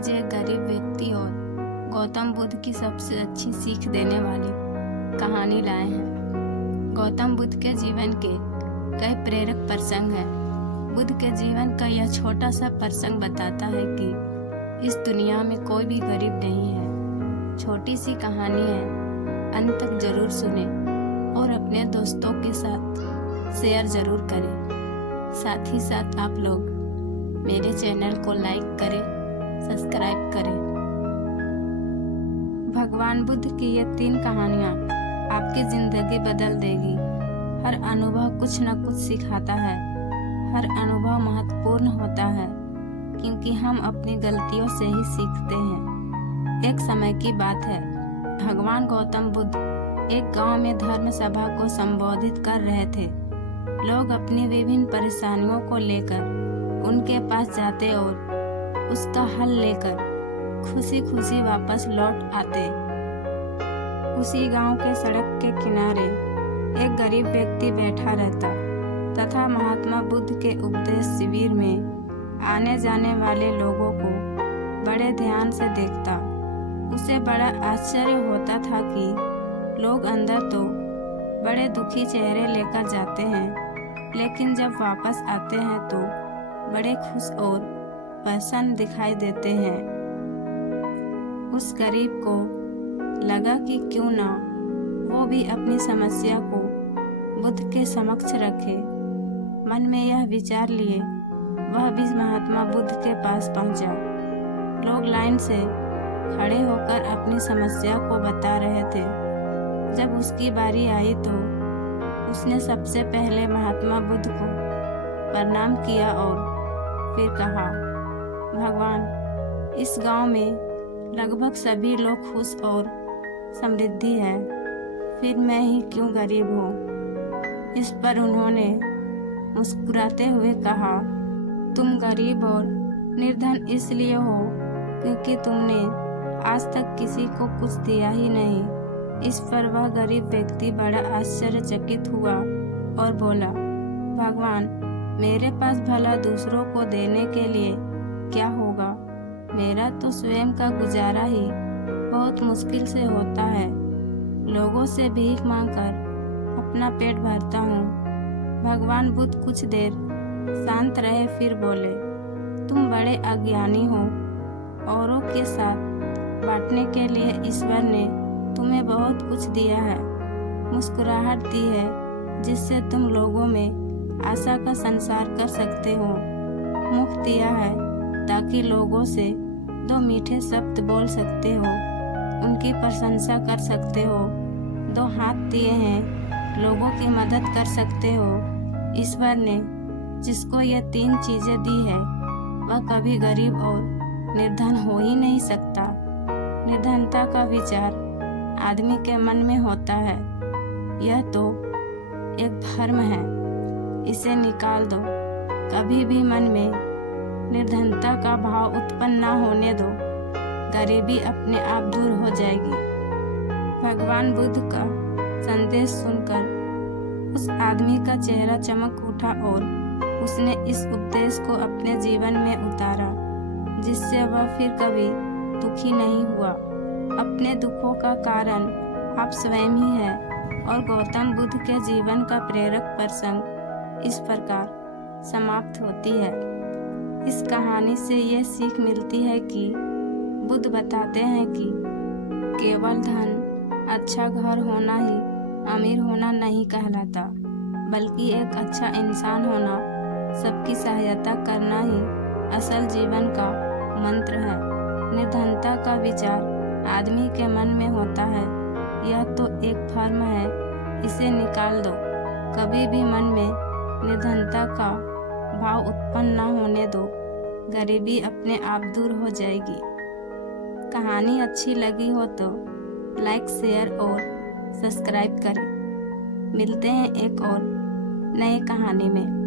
आज एक गरीब व्यक्ति और गौतम बुद्ध की सबसे अच्छी सीख देने वाली कहानी लाए हैं। गौतम बुद्ध के जीवन के कई प्रेरक प्रसंग हैं। बुद्ध के जीवन का यह छोटा सा प्रसंग बताता है कि इस दुनिया में कोई भी गरीब नहीं है। छोटी सी कहानी है, अंत तक जरूर सुने और अपने दोस्तों के साथ शेयर जरूर करें। साथ ही साथ आप लोग मेरे चैनल को लाइक करें, सब्सक्राइब करें। भगवान बुद्ध की ये 3 कहानियाँ आपकी ज़िंदगी बदल देगी। हर अनुभव कुछ न कुछ सिखाता है। हर अनुभव महत्वपूर्ण होता है क्योंकि हम अपनी गलतियों से ही सीखते हैं। एक समय की बात है, भगवान गौतम बुद्ध एक गांव में धर्म सभा को संबोधित कर रहे थे। लोग अपनी विभिन्न परेशानियों को लेकर उनके पास जाते और उसका हल लेकर खुशी खुशी वापस लौट आते। उसी गांव के सड़क के किनारे एक गरीब व्यक्ति बैठा रहता तथा महात्मा बुद्ध के उपदेश शिविर में आने जाने वाले लोगों को बड़े ध्यान से देखता। उसे बड़ा आश्चर्य होता था कि लोग अंदर तो बड़े दुखी चेहरे लेकर जाते हैं, लेकिन जब वापस आते हैं तो बड़े खुश और प्रसन्न दिखाई देते हैं। उस गरीब को लगा कि क्यों ना वो भी अपनी समस्या को बुद्ध के समक्ष रखे। मन में यह विचार लिए वह भी महात्मा बुद्ध के पास पहुंचा। लोग लाइन से खड़े होकर अपनी समस्या को बता रहे थे। जब उसकी बारी आई तो उसने सबसे पहले महात्मा बुद्ध को प्रणाम किया और फिर कहा, भगवान, इस गांव में लगभग सभी लोग खुश और समृद्धि है, फिर मैं ही क्यों गरीब हूँ। इस पर उन्होंने मुस्कुराते हुए कहा, तुम गरीब और निर्धन इसलिए हो क्योंकि तुमने आज तक किसी को कुछ दिया ही नहीं। इस पर वह गरीब व्यक्ति बड़ा आश्चर्यचकित हुआ और बोला, भगवान, मेरे पास भला दूसरों को देने के लिए क्या होगा। मेरा तो स्वयं का गुजारा ही बहुत मुश्किल से होता है। लोगों से भीख मांगकर अपना पेट भरता हूँ। भगवान बुद्ध कुछ देर शांत रहे, फिर बोले, तुम बड़े अज्ञानी हो। औरों के साथ बांटने के लिए ईश्वर ने तुम्हें बहुत कुछ दिया है। मुस्कुराहट दी है जिससे तुम लोगों में आशा का संचार कर सकते हो। मुख दिया है ताकि लोगों से 2 मीठे शब्द बोल सकते हो, उनकी प्रशंसा कर सकते हो। 2 हाथ दिए हैं, लोगों की मदद कर सकते हो। ईश्वर ने जिसको ये 3 चीज़ें दी है वह कभी गरीब और निर्धन हो ही नहीं सकता। निर्धनता का विचार आदमी के मन में होता है। यह तो एक भ्रम है, इसे निकाल दो। कभी भी मन में निर्धनता का भाव उत्पन्न ना होने दो, गरीबी अपने आप दूर हो जाएगी। भगवान बुद्ध का संदेश सुनकर उस आदमी का चेहरा चमक उठा और उसने इस उपदेश को अपने जीवन में उतारा, जिससे वह फिर कभी दुखी नहीं हुआ। अपने दुखों का कारण आप स्वयं ही हैं। और गौतम बुद्ध के जीवन का प्रेरक प्रसंग इस प्रकार समाप्त होती है। इस कहानी से ये सीख मिलती है कि बुद्ध बताते हैं कि केवल धन, अच्छा घर होना ही अमीर होना नहीं कहलाता, बल्कि एक अच्छा इंसान होना, सबकी सहायता करना ही असल जीवन का मंत्र है। निर्धनता का विचार आदमी के मन में होता है, यह तो एक भ्रम है, इसे निकाल दो। कभी भी मन में निर्धनता का भाव उत्पन्न न होने दो, गरीबी अपने आप दूर हो जाएगी। कहानी अच्छी लगी हो तो लाइक, शेयर और सब्सक्राइब करें। मिलते हैं एक और नए कहानी में।